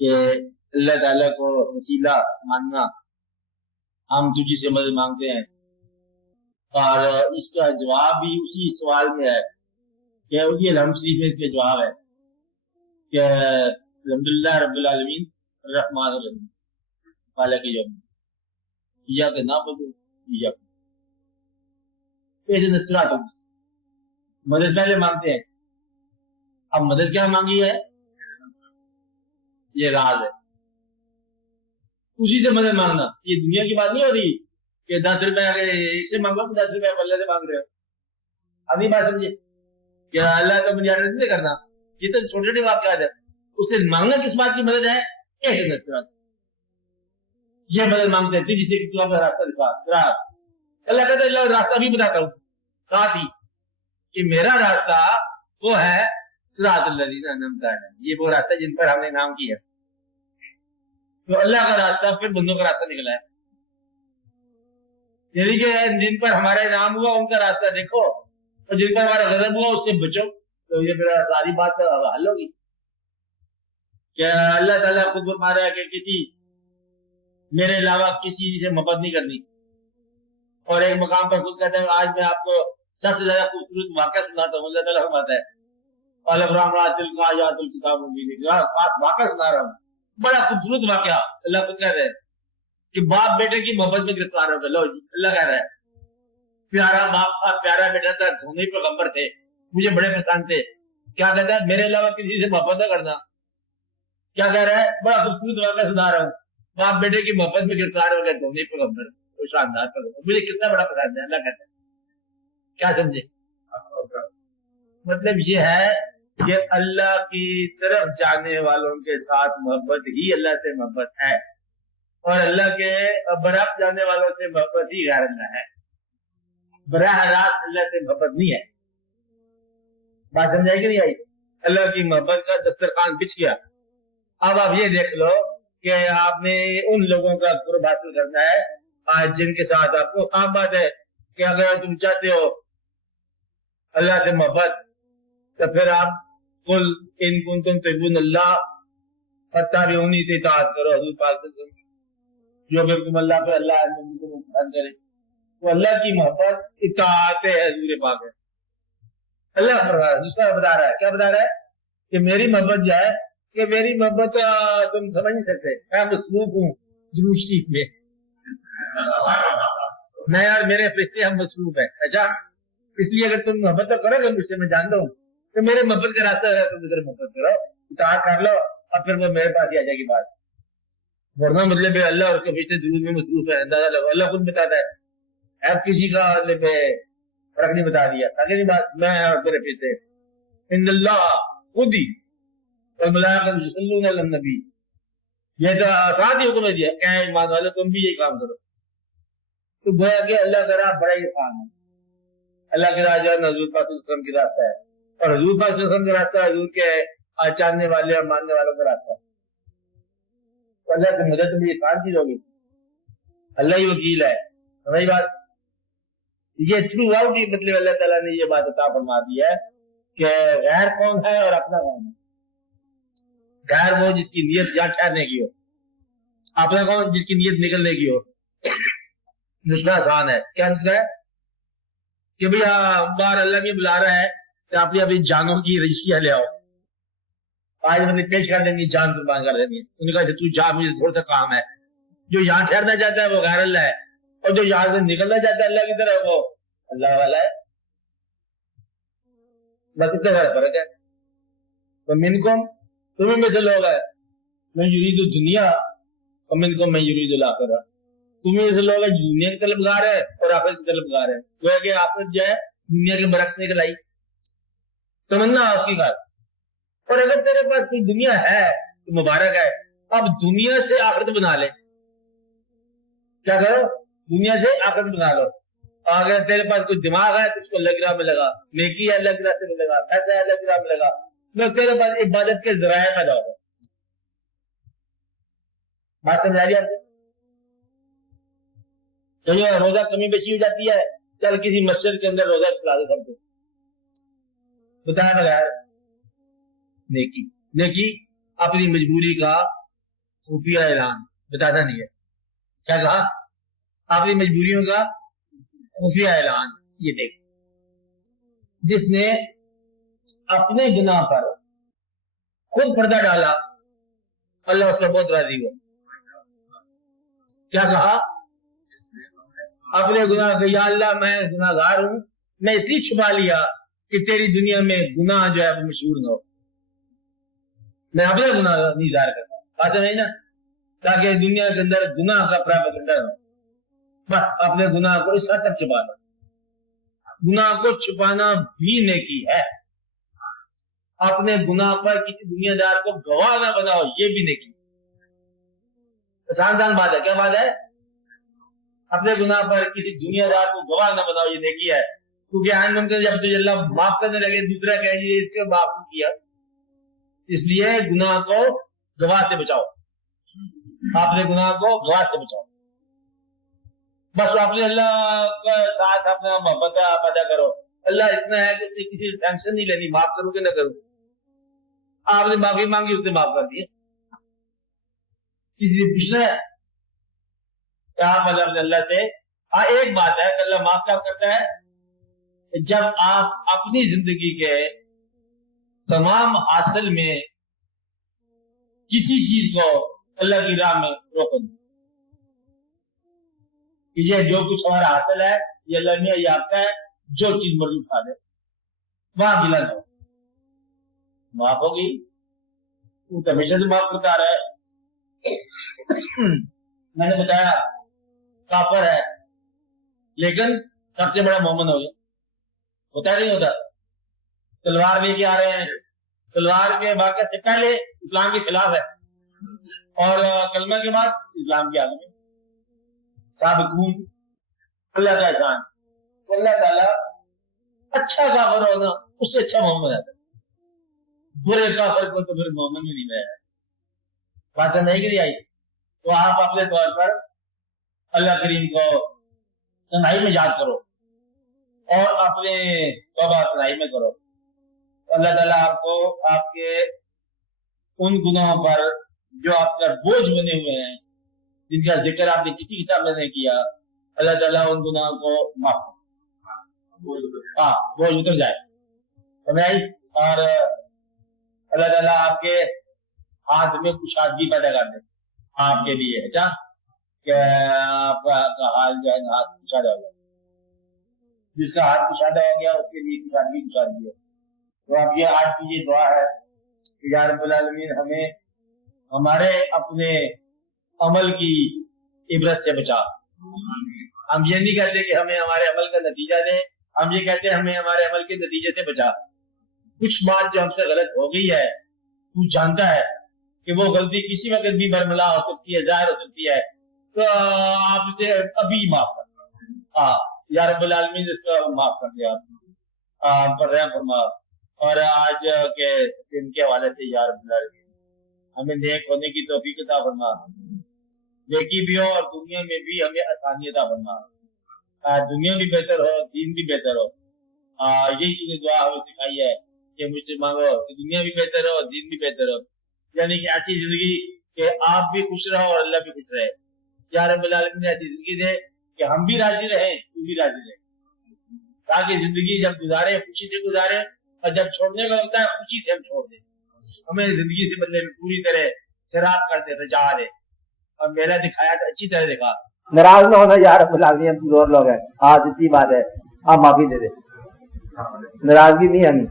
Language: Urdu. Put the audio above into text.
کہ اللہ تعالیٰ کو وسیلہ ماننا، ہم تجھی سے مدد مانگتے ہیں، اور اس کا جواب بھی اسی سوال میں ہے کہ اسی الحمد شریف میں اس کا جواب ہے کہ الحمدللہ رب العالمین الرحمن الرحیم مالک یوم الدین ایاک نعبد و ایاک اہدنا الصراط المستقیم۔ مدد پہلے مانگتے ہیں، اب مدد کیا مانگی ہے؟ یہ راز ہے، اسی سے مدد مانگنا۔ یہ دنیا کی بات نہیں ہو رہی کہ 10 روپے اس سے مانگو، 10 روپے اللہ سے مانگ رہے ہو۔ ابھی بات سمجھے کہ اللہ کا مجھے نہیں کرنا، یہ تو چھوٹے چھوٹے واقعات ہے، اس سے مانگنا کس بات کی مدد ہے؟ اہدنا الصراط، یہ مدد مانگتے ہیں جسے کہ تو اپنا راستہ دکھا۔ اللہ کہتا ہے اللہ راستہ بھی بتاتا ہوں، ساتھ ہی کہ میرا راستہ وہ ہے صراط الذین انعمت علیہم، یہ وہ راستہ جن پر ہم نے انعام کیا۔ تو اللہ کا راستہ پھر بندوں کا راستہ نکلا ہے، یعنی کہ جن پر ہمارا انعام ہوا ان کا راستہ دیکھو، اور جن پر ہمارا غضب ہوا اس سے بچو۔ تو یہ پھر ساری بات حل ہوگی کہ اللہ تعالیٰ خود فرما رہا ہے کہ کسی میرے علاوہ کسی سے محبت نہیں کرنی، اور ایک مقام پر خود کہتا ہے آج میں آپ کو سب سے زیادہ خوبصورت واقعہ سناتا ہوں۔ اللہ تعالیٰ فرماتا ہے خاص واقعہ سنا رہا ہوں، بڑا خوبصورت واقعہ۔ اللہ خود کہہ رہے ہیں کہ باپ بیٹے کی محبت میں گرفتار ہو گئے۔ لو جی، اللہ کہہ رہا ہے پیارا باپ تھا، پیارا بیٹا تھا، دونوں ہی پیغمبر تھے، مجھے بڑے پسند تھے۔ کیا کہتا ہے؟ میرے علاوہ کسی سے محبت نہ کرنا۔ کیا کہہ رہا ہے؟ بڑا خوبصورت واقعہ سنا رہا ہوں، باپ بیٹے کی محبت میں گرفتار ہو گئے، دونوں ہی پیغمبر، وہ شاندار پیغمبر، مجھے قصہ بڑا پسند ہے۔ اللہ کہتا ہے، کیا سمجھے؟ مطلب یہ ہے کہ اللہ کی طرف جانے والوں کے ساتھ محبت ہی اللہ سے محبت ہے، اور اللہ کے برعکس جانے والوں سے محبت ہی غیر اللہ ہے۔ براہ راست اللہ سے محبت نہیں ہے۔ بات سمجھائی کہ نہیں آئی؟ اللہ کی محبت کا دسترخوان بچھ گیا۔ اب آپ یہ دیکھ لو کہ آپ نے ان لوگوں کا قرب حاصل کرنا ہے آج جن کے ساتھ آپ کو عام بات ہے کہ اگر تم چاہتے ہو اللہ سے محبت تو پھر آپ قل ان کنتم تحبون اللہ فاتبعونی، اطاعت کرو حضور پاک صلی اللہ علیہ وسلم، جو حکم اللہ پہ اللہ کو مقرر کرے۔ تو اللہ کی محبت اطاعت حضور پاک ہے۔ اللہ فرما رہا ہے، جس کا بتا رہا ہے، کیا بتا رہا ہے کہ میری محبت جو ہے کہ میری محبت تم سمجھ نہیں سکتے، میں مصروف ہوں درود شریف میں، میں یار میرے فرشتے ہم مصروف ہیں۔ اچھا، اس لیے اگر تم محبت تو کرو گے مجھ سے، میں جانتا ہوں تو میرے محبت کا راستہ ہے، تم ادھر محبت کرو، اطاعت کر لو، اور پھر وہ میرے پاس ہی آ جائے گی بات۔ ورنہ مطلب اللہ اور اس کے فرشتے درود میں مصروف ہیں، اندازہ لگو، اللہ خود بتاتا ہے، اب کسی کا مطلب فرق نہیں بتا دیا۔ اگلی بات، میں اور میرے فرشتے، ان اللہ خود ہی اور ملائکۃ یصلون علی النبی، یہ تو ساتھ ہی حکم دیا کہ ایمان والو تم بھی یہی کام کرو۔ تو گویا کہ اللہ کا راہ بڑا ہی آسان ہے، اللہ کے راہ جو ہے حضور پاک صلی اللہ علیہ وسلم کی راستہ ہے، اور حضور پاک صلی اللہ علیہ وسلم کا راستہ حضور کے چاہنے والے اور ماننے والوں کا راستہ ہے۔ تو اللہ سے مدد بھی آسان چیز ہوگی، اللہ ہی وکیل ہے۔ سمجھ بات؟ یہ تھرو آؤٹ ہی مطلب اللہ تعالیٰ نے یہ بات عطا فرما دی ہے کہ غیر کون ہے اور اپنا کون ہے۔ غیر وہ جس کی نیت جہاں ٹھہرنے کی ہو، اپنا کون جس کی نیت نکلنے کی ہو۔ نسخہ آسان ہے، کیا نسخہ ہے کہ بھئی بار اللہ بھی بلا رہا ہے کہ آپ اپنی جانوں کی رجسٹریاں لے آؤ، آج مطلب پیش کر دیں گے، جان قربان کر دیں گے۔ انہوں نے کہا تو جا، مجھے تھوڑا سا کام ہے۔ جو یہاں ٹھہرنا چاہتا ہے وہ غیر اللہ ہے، اور جو یہاں سے نکلنا چاہتا ہے اللہ کی طرف وہ اللہ والا ہے۔ بس اتنا بڑا فرق ہے۔ وَمِنْكُمْ، تمہیں میں سے لوگ ہے، میں یرید الدنیا وَمِنْكُمْ میں یرید الآخرہ، تمہیں سے لوگ ہے دنیا کی طلبگار ہے اور آخرت کی طلبگار ہے۔ وہ کہ آخرت جو ہے دنیا کے برعکس نکل آئی، تمنا اس کی بات۔ اور اگر تیرے پاس کوئی دنیا ہے تو مبارک ہے، اب دنیا سے آخرت بنا لے۔ کیا کرو؟ دنیا سے آخرت بنا لو۔ اگر تیرے پاس کوئی دماغ ہے تو اس کو اللہ کی راہ میں لگا، نیکی ہے اللہ کی راستے میں لگا، پیسہ ہے اللہ کی راہ میں لگا، تو تیرے پاس عبادت کے ذرائع پیدا ہوگا۔ بات سمجھا رہی آپ کو؟ تو یہ روزہ کمی بیشی ہو جاتی ہے، چل کسی مسجد کے اندر روزہ چلا دے سب کو، بتایا بغیر۔ نیکی اپنی مجبوری کا خفیہ اعلان بتاتا نہیں ہے. کیا کہا؟ اپنی مجبوریوں کا خفیہ اعلان. یہ دیکھ جس نے اپنے گناہ پر خود پردہ ڈالا اللہ اس پر بہت راضی ہوا. کیا کہا؟ اپنے گناہ کہ یا اللہ میں گناہ گار ہوں, میں اس لیے چھپا لیا کہ تیری دنیا میں گناہ جو ہے وہ مشہور نہ ہو. میں اپنے گناہ نہیں ظاہر کرتا, بات ہے نا, تاکہ دنیا کے اندر گناہ کا پراپگنڈا نہ ہو. بس اپنے گناہ کو اس حد تک چھپا لو. گناہ کو چھپانا بھی نیکی ہے. اپنے گناہ پر کسی دنیا دار کو گواہ نہ بناؤ, یہ بھی نیکی. آسان بات ہے. کیا بات ہے؟ اپنے گناہ پر کسی دنیا دار کو گواہ نہ بناؤ, یہ نیکی ہے. کیونکہ آئین ممکن جب تجھے اللہ معاف کرنے لگے دوسرا کہے یہ اس کو معاف کیا. اس لیے گناہ کو گواہ سے بچاؤ. اپنے گناہ کو گواہ سے بچاؤ. بس اپنے اللہ کا ساتھ اپنا محبت آپ ادا کرو. اللہ اتنا ہے کہ اس نے کسی سے سینکشن نہیں لینی, معاف کروں کہ نہ کروں. آپ نے معافی مانگی, اس نے معاف کر دیا. کسی سے پوچھنا ہے کیا مطلب اللہ سے؟ ہاں ایک بات ہے کہ اللہ معاف کیا کرتا ہے, جب آپ اپنی زندگی کے تمام حاصل میں کسی چیز کو اللہ کی راہ میں روکو کہ یہ جو کچھ ہمارا حاصل ہے یہ اللہ نے یہ آپ کا ہے, جو چیز مرضی اٹھا دے, وہاں گلا نہ ہو. معاف ہوگی, وہ تو ہمیشہ سے معاف کرتا رہا ہے. میں نے بتایا کافر ہے لیکن سب سے بڑا مومن ہو گیا. ہوتا نہیں ہوتا؟ تلوار لے کے آ رہے ہیں, تلوار کے واقعے سے پہلے اسلام کے خلاف ہے اور کلمہ کے بعد اسلام کے آگے. سابقون اللہ کا احسان. اللہ تعالیٰ اچھا کافر ہونا اس سے اچھا مومن ہے. برے کافر کو تو پھر مومن بھی نہیں ہے. بات نہیں کہ نہیں آئی؟ تو آپ اپنے طور پر اللہ کریم کو تنہائی میں یاد کرو اور اپنے توبہ تنہائی میں کرو. اللہ تعالیٰ آپ کو آپ کے ان گناہوں پر جو آپ کا بوجھ بنے ہوئے ہیں, جن کا ذکر آپ نے کسی کے سامنے نہیں کیا, اللہ تعالیٰ ان گناہوں کو معاف کرے. ہاں بوجھ اتر جائے. اور اللہ تعالیٰ آپ کے ہاتھ میں کشادگی پیدا کر دے آپ کے لیے. اچھا کہ آپ کا حال جو ہے ہاتھ کشادہ ہو گیا. جس کا ہاتھ کشادہ ہو گیا اس کے لیے کشادگی کشادگی ہے. تو آپ یہ آج کی یہ دعا ہے کہ یا رب العالمین ہمیں ہمارے اپنے عمل کی عبرت سے بچا. ہم یہ نہیں کہتے کہ ہمیں ہمارے عمل کا نتیجہ دے, ہم یہ کہتے ہیں ہمیں ہمارے عمل کے نتیجے سے بچا. کچھ بات جو ہم سے غلط ہو گئی ہے تو جانتا ہے کہ وہ غلطی کسی وقت بھی برملا ہو سکتی ہے, ظاہر ہو سکتی ہے, تو آپ اسے ابھی معاف کر دیں. یا رب العالمین اس کو معاف کر دیا, آپ پر رحم فرما. اور آج کے دن کے حوالے سے یا رب العالمین ہمیں نیک ہونے کی توفیق عطا فرما, نیکی بھی ہو اور دنیا میں بھی ہمیں آسانی عطا فرما. دنیا بھی بہتر ہو, دین بھی بہتر ہو. یہی تم نے دعا ہمیں سکھائی ہے کہ مجھ سے مانگو کہ دنیا بھی بہتر ہو, دین بھی بہتر ہو. یعنی کہ ایسی زندگی کہ آپ بھی خوش رہو اور اللہ بھی خوش رہے. یا رب العالمین نے ایسی زندگی دے کہ ہم بھی راضی رہیں, تو بھی راضی رہے, تاکہ زندگی جب گزارے خوشی سے گزارے اور جب چھوڑنے کا ہوتا ہے خوشی سے ہم چھوڑ دیں. ہمیں زندگی سے بدلے میں پوری طرح سراغ کر دے, رجا دے. اور میلہ دکھایا تو اچھی طرح دکھا. ناراض نہ ہونا یا رب العالمین, ہم اور لوگ ہیں. آج اتنی بات ہے, آپ معافی دے دیں, ناراضگی نہیں ہمیں.